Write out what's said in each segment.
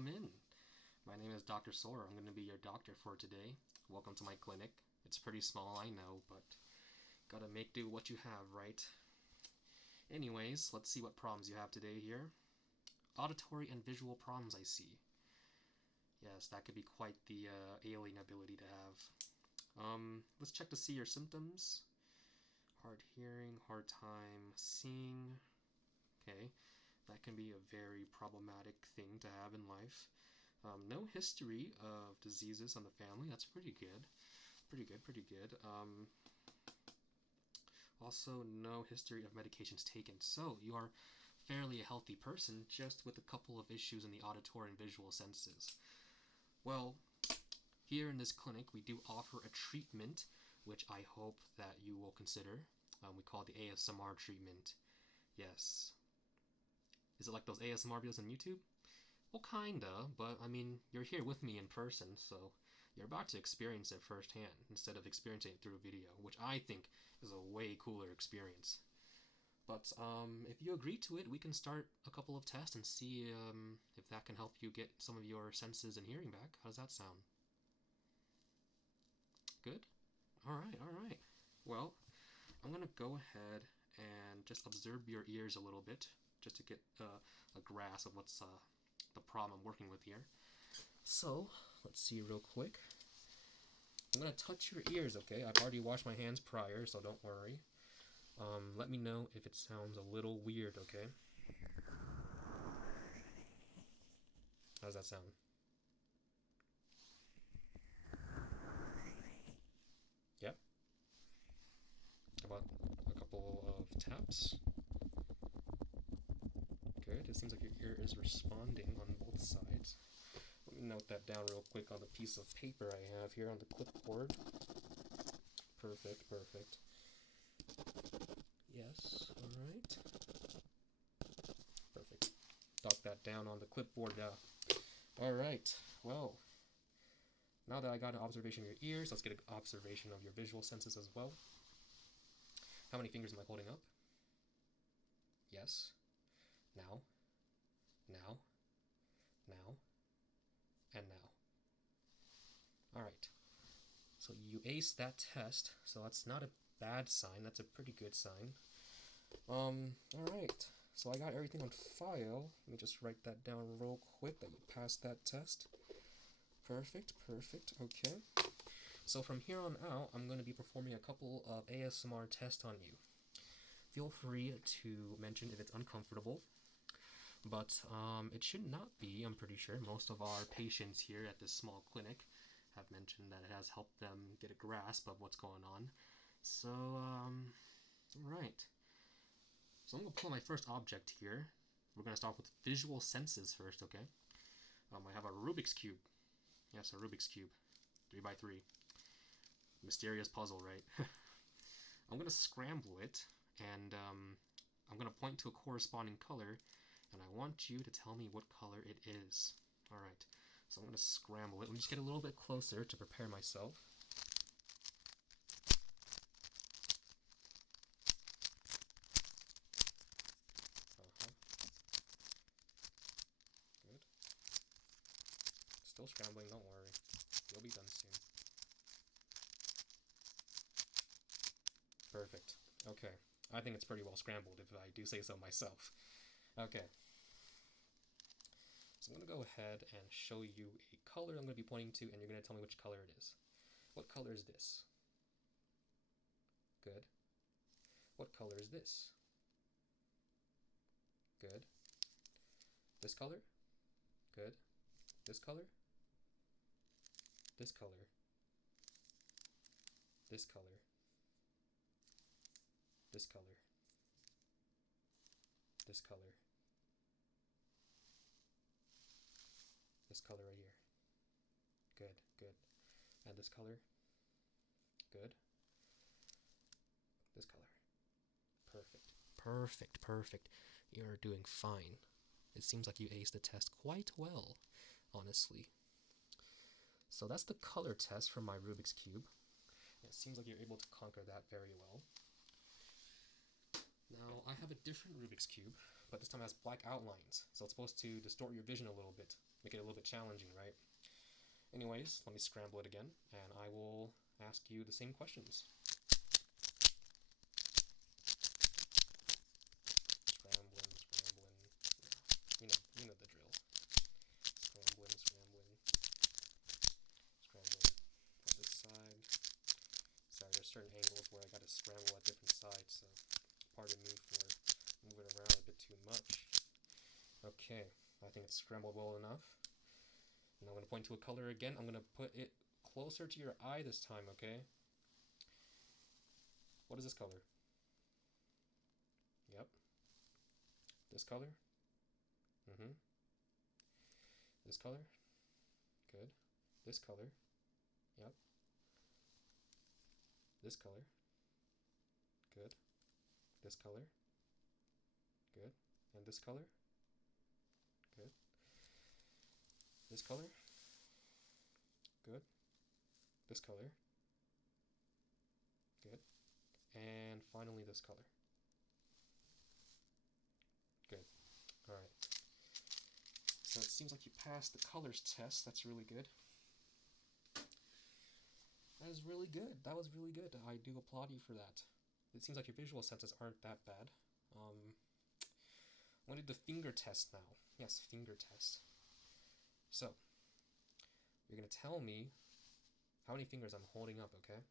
welcome in. My name is Dr. Sora. I'm going to be your doctor for today. Welcome to my clinic. It's pretty small, I know, but gotta make do what you have, right? Anyways, let's see what problems you have today here. Auditory and visual problems, I see. Yes, that could be quite the alien ability to have. Let's check to see your symptoms. Hard hearing, hard time seeing. Okay, that can be a very problematic thing to have in life. No history of diseases on the family. That's pretty good. Pretty good. Also, no history of medications taken. So, you are fairly a healthy person, just with a couple of issues in the auditory and visual senses. Well, here in this clinic, we do offer a treatment, which I hope that you will consider. We call it the ASMR treatment. Yes. Is it like those ASMR videos on YouTube? Well, kinda, but I mean, you're here with me in person, so you're about to experience it firsthand instead of experiencing it through a video, which I think is a way cooler experience. But if you agree to it, we can start a couple of tests and see if that can help you get some of your senses and hearing back. How does that sound? Good? Alright. Well, I'm going to go ahead and just observe your ears a little bit, just to get a grasp of what's the problem I'm working with here. So, let's see real quick. I'm going to touch your ears, okay? I've already washed my hands prior, so don't worry. Let me know if it sounds a little weird, okay? How does that sound? Yep. How about a couple of taps? Good. It seems like your ear is responding on both sides. Let me note that down real quick on the piece of paper I have here on the clipboard. Perfect. Yes, alright. Perfect. Dot that down on the clipboard now. Alright, well, now that I got an observation of your ears, let's get an observation of your visual senses as well. How many fingers am I holding up? Yes. Now, and now. Alright, so you aced that test, so that's not a bad sign, that's a pretty good sign. Alright, so I got everything on file. Let me just write that down real quick that you passed that test. Perfect, okay. So from here on out, I'm going to be performing a couple of ASMR tests on you. Feel free to mention if it's uncomfortable, but it should not be, I'm pretty sure. Most of our patients here at this small clinic have mentioned that it has helped them get a grasp of what's going on. So, alright. So I'm going to pull my first object here. We're going to start with visual senses first, okay? I have a Rubik's Cube. Yes, a Rubik's Cube. 3x3. Mysterious puzzle, right? I'm going to scramble it, and I'm going to point to a corresponding color, and I want you to tell me what color it is. Alright, so I'm going to scramble it. Let me just get a little bit closer to prepare myself. Good. Still scrambling, don't worry. You'll be done soon. Perfect. Okay. I think it's pretty well scrambled, if I do say so myself. Okay. So I'm going to go ahead and show you a color I'm going to be pointing to, and you're going to tell me which color it is. What color is this? Good. What color is this? Good. This color? Good. This color? This color? This color? This color? This color? This color right here. Good. And this color? Good. This color. Perfect. You're doing fine. It seems like you aced the test quite well, honestly. So that's the color test from my Rubik's Cube. It seems like you're able to conquer that very well. Now, I have a different Rubik's Cube, but this time it has black outlines, so it's supposed to distort your vision a little bit, make it a little bit challenging, right? Anyways, let me scramble it again, and I will ask you the same questions. Scrambling, you know the drill. Scrambling, on this side. Sorry, there's certain angles where I gotta scramble at different sides, so pardon me for moving around a bit too much. Okay, I think it's scrambled well enough. And I'm going to point to a color again. I'm going to put it closer to your eye this time, okay? What is this color? Yep. This color? Mm-hmm. This color? Good. This color? Yep. This color? Good. This color? Good. And this color? Good. This color? Good. This color? Good. And finally this color. Good. Alright. So it seems like you passed the colors test. That's really good. That is really good. That was really good. I do applaud you for that. It seems like your visual senses aren't that bad. I'm going to do the finger test now. Yes, finger test. So, you're going to tell me how many fingers I'm holding up, okay?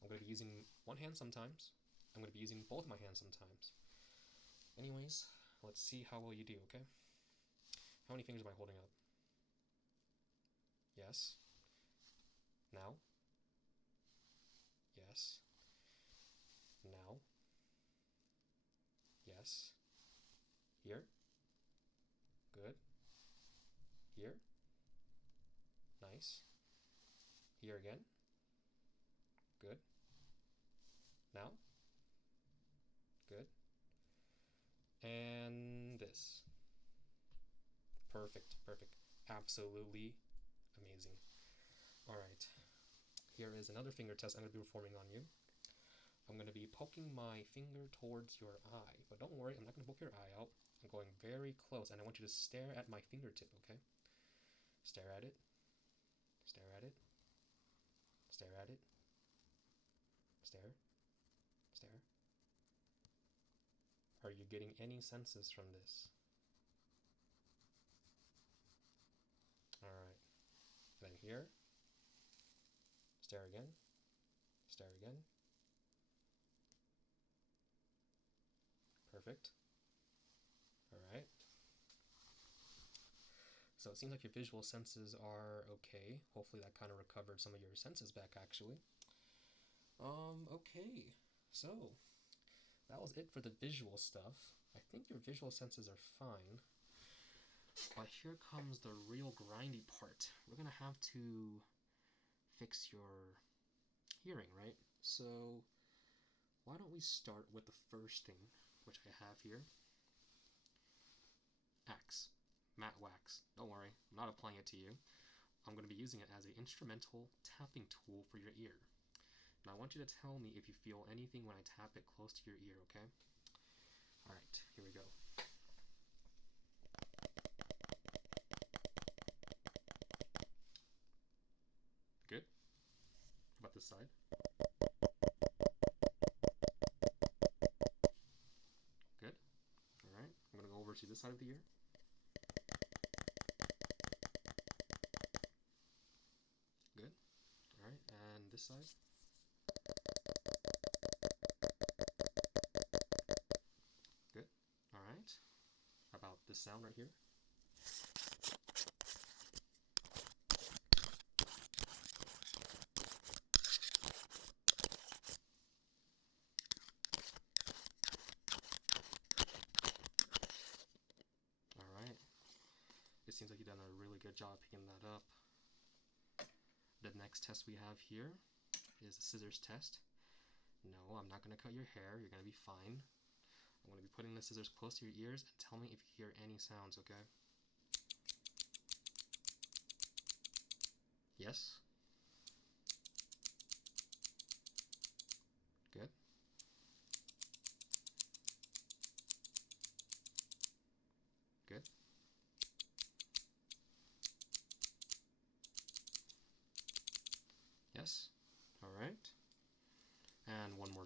I'm going to be using one hand sometimes. I'm going to be using both my hands sometimes. Anyways, let's see how well you do, okay? How many fingers am I holding up? Yes. Now. Yes. Now. Yes. Here. Good. Here. Nice. Here again. Good. Now. Good. And this. Perfect. Perfect. Absolutely amazing. Alright. Here is another finger test I'm going to be performing on you. I'm going to be poking my finger towards your eye. But don't worry, I'm not going to poke your eye out. I'm going very close, and I want you to stare at my fingertip, okay? Stare at it. Stare at it. Stare at it. Stare. Stare. Are you getting any senses from this? Alright. Then here. Stare again. Stare again. Perfect. Alright. So it seems like your visual senses are okay. Hopefully that kind of recovered some of your senses back, actually. Okay. So, that was it for the visual stuff. I think your visual senses are fine. But here comes the real grindy part. We're gonna have to fix your hearing, right? So, why don't we start with the first thing, which I have here. Axe. Matte wax. Don't worry, I'm not applying it to you. I'm going to be using it as an instrumental tapping tool for your ear. Now I want you to tell me if you feel anything when I tap it close to your ear, okay? Alright, here we go. Good? How about this side? Good? Alright, I'm going to go over to this side of the ear. Good? Alright, and this side? Good? Alright. How about this sound right here? Alright. It seems like you've done a really good job picking that up. The next test we have here is the scissors test. No, I'm not going to cut your hair. You're going to be fine. I'm going to be putting the scissors close to your ears and tell me if you hear any sounds, okay? Yes? Good?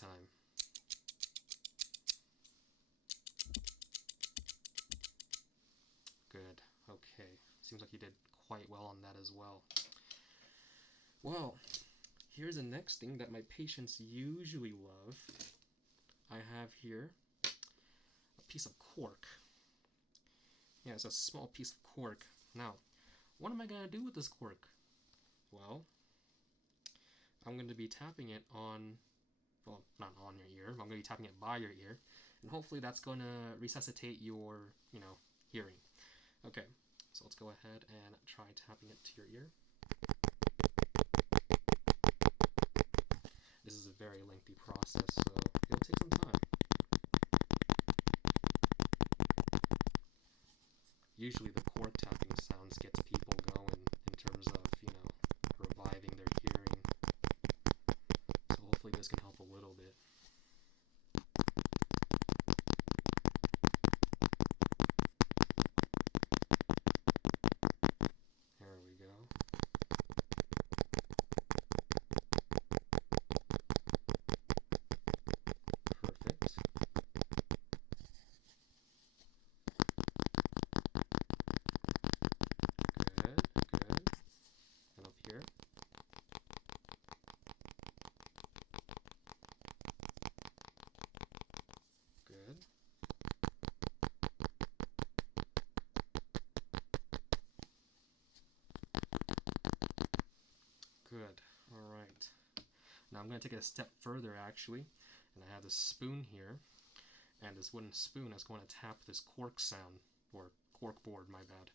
time. Good. Okay. Seems like you did quite well on that as well. Well, here's the next thing that my patients usually love. I have here a piece of cork. Yeah, it's a small piece of cork. Now, what am I going to do with this cork? Well, I'm going to be tapping it on, well, not on your ear, but I'm going to be tapping it by your ear, and hopefully that's going to resuscitate your, hearing. Okay, so let's go ahead and try tapping it to your ear. This is a very lengthy process, so it'll take some time. Usually the cork tapping sounds gets people going in terms of, reviving their hearing. So hopefully this can help a little bit. There we go. Perfect. Good, good. And up here. Good. Good. All right. Now I'm going to take it a step further, actually, and I have this spoon here, and this wooden spoon is going to tap this cork sound, or cork board, my bad.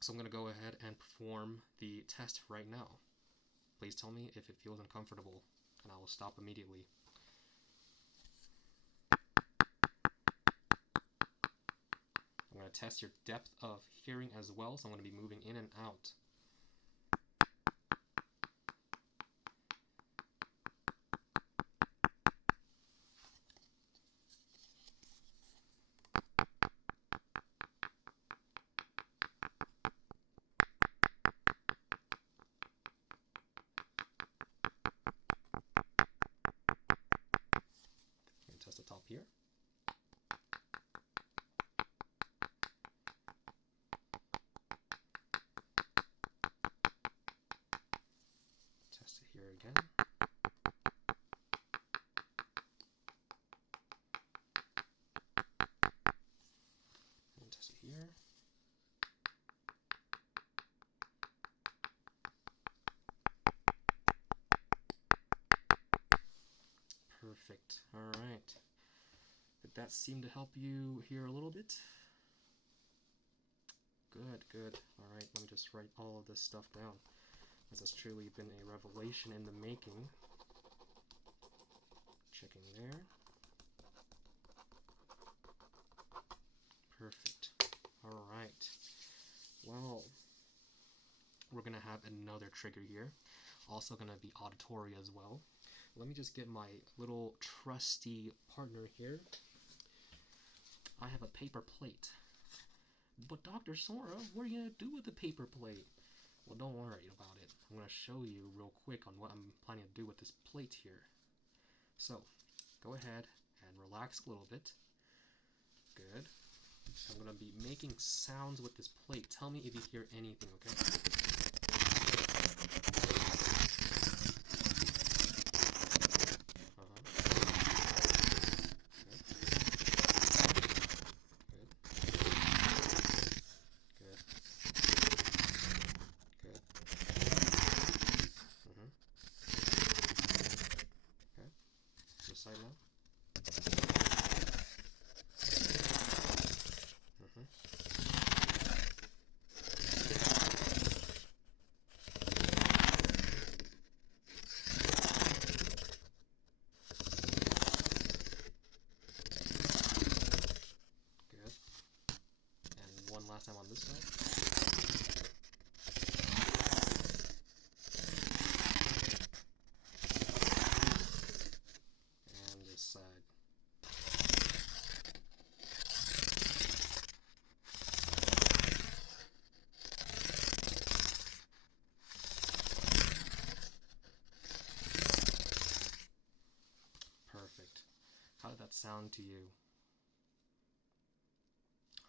So I'm going to go ahead and perform the test right now. Please tell me if it feels uncomfortable, and I will stop immediately. I'm going to test your depth of hearing as well, so I'm going to be moving in and out. Test the top here. Test it here again. And test it here. Perfect. All right. Did that seem to help you hear a little bit? Good, good. All right, let me just write all of this stuff down. This has truly been a revelation in the making. Checking there. Perfect. All right. Well, we're going to have another trigger here. Also going to be auditory as well. Let me just get my little trusty partner here. I have a paper plate. But Dr. Sora, what are you going to do with the paper plate? Well, don't worry about it. I'm going to show you real quick on what I'm planning to do with this plate here. So, go ahead and relax a little bit. Good. I'm going to be making sounds with this plate. Tell me if you hear anything, okay? Side now. Good. And one last time on this side. Side. How did that sound to you?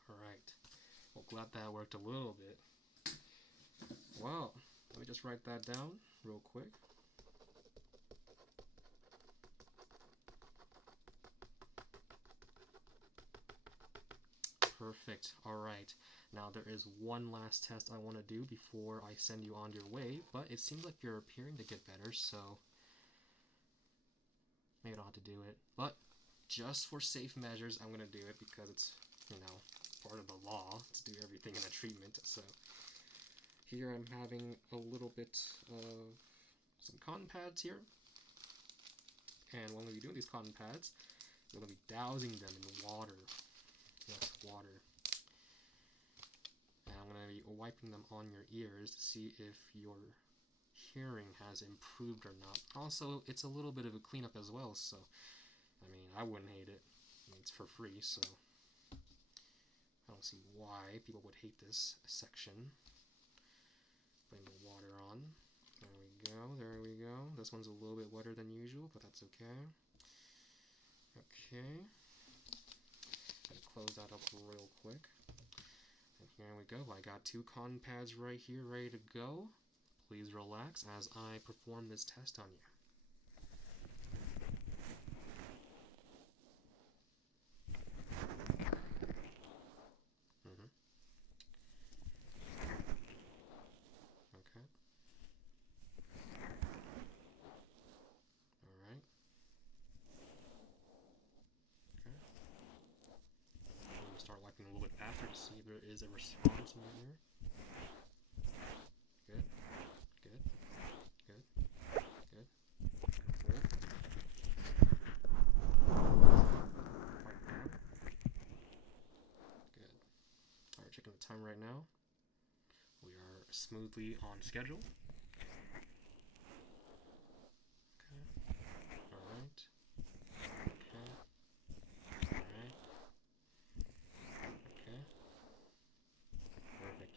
Alright. Well, glad that worked a little bit. Well, let me just write that down real quick. Perfect. Alright. Now there is one last test I want to do before I send you on your way, but it seems like you're appearing to get better, so maybe I don't have to do it. But just for safe measures, I'm going to do it because it's, you know, part of the law to do everything in a treatment. So here I'm having a little bit of some cotton pads here. And when we're doing these cotton pads, we're going to be dousing them in water. Yes, water. And I'm going to be wiping them on your ears to see if your hearing has improved or not. Also, it's a little bit of a cleanup as well, so, I mean, I wouldn't hate it. I mean, it's for free, so I don't see why people would hate this section. Putting the water on. There we go, there we go. This one's a little bit wetter than usual, but that's okay. Okay. Gonna close that up real quick. And here we go. I got 2 cotton pads right here ready to go. Please relax as I perform this test on you. Okay. Alright. Okay. I'm going to start wiping a little bit faster to see if there is a response in your ear. Good. Good. Good. Good. Good. Wipe down. Good. Alright, checking the time right now. We are smoothly on schedule. Okay. Alright. Okay. Alright. Okay. Perfect.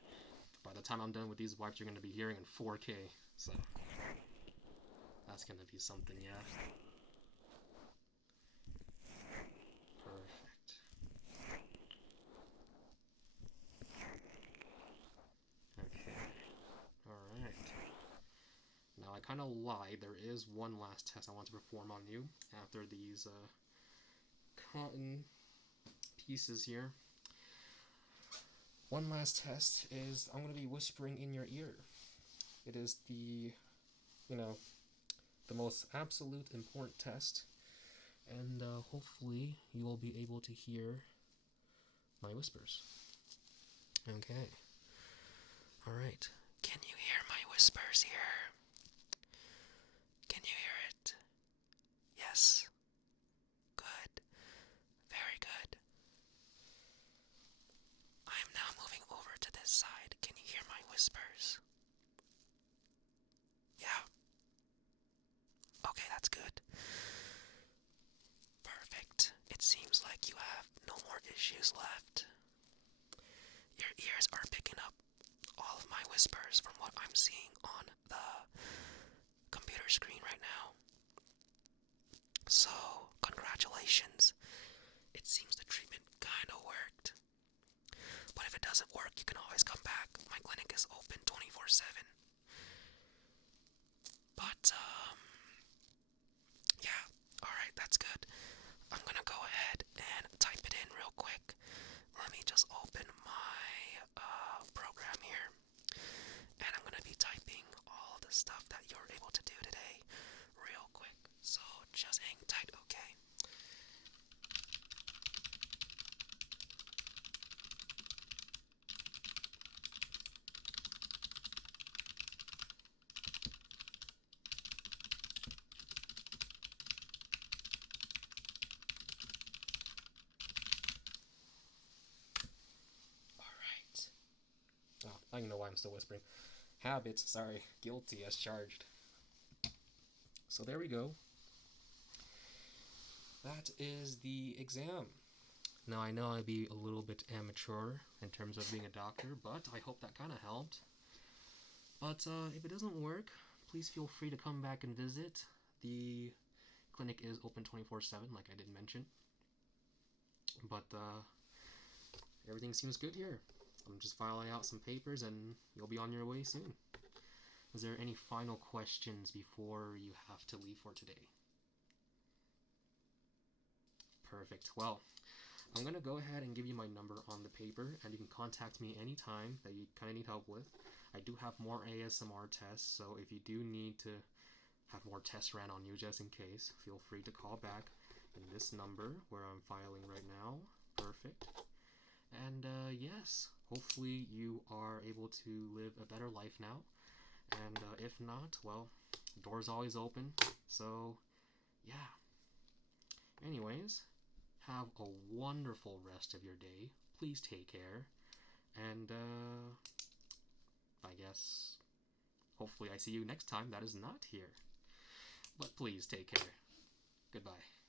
By the time I'm done with these wipes, you're going to be hearing in 4K, so that's going to be something, yeah. Perfect. Okay. Alright. Now, I kind of lied. There is one last test I want to perform on you after these cotton pieces here. One last test is I'm going to be whispering in your ear. It is the, you know, the most absolute important test, and hopefully you will be able to hear my whispers. Okay. Alright. Can you hear my whispers here? Can you hear it? Yes. Good. Very good. I'm now moving over to this side. Can you hear my whispers? Yeah. Okay, that's good. Perfect. It seems like you have no more issues left. Your ears are picking up all of my whispers from what I'm seeing on the computer screen right now. So, congratulations. It seems the treatment kinda worked. But if it doesn't work, you can always come back. My clinic is open 24/7. But, yeah, alright, that's good. I'm gonna go ahead and type it in real quick. Let me just open my program here. And I'm gonna be typing all the stuff that you're able to do today real quick. So just hang tight, okay? Oh, I don't know why I'm still whispering. Habits, sorry, guilty as charged. So there we go. That is the exam. Now I know I'd be a little bit amateur in terms of being a doctor, but I hope that kind of helped. But if it doesn't work, please feel free to come back and visit. The Clinic is open 24/7, like I did mention. But everything seems good here. I'm just filing out some papers and you'll be on your way soon. Is there any final questions before you have to leave for today? Perfect. Well, I'm going to go ahead and give you my number on the paper, and you can contact me anytime that you kind of need help with. I do have more ASMR tests, so if you do need to have more tests ran on you just in case, feel free to call back in this number where I'm filing right now. Perfect. And yes, hopefully you are able to live a better life now. And if not, well, the door's always open. So, yeah. Anyways, have a wonderful rest of your day. Please take care. And I guess hopefully I see you next time that is not here. But please take care. Goodbye.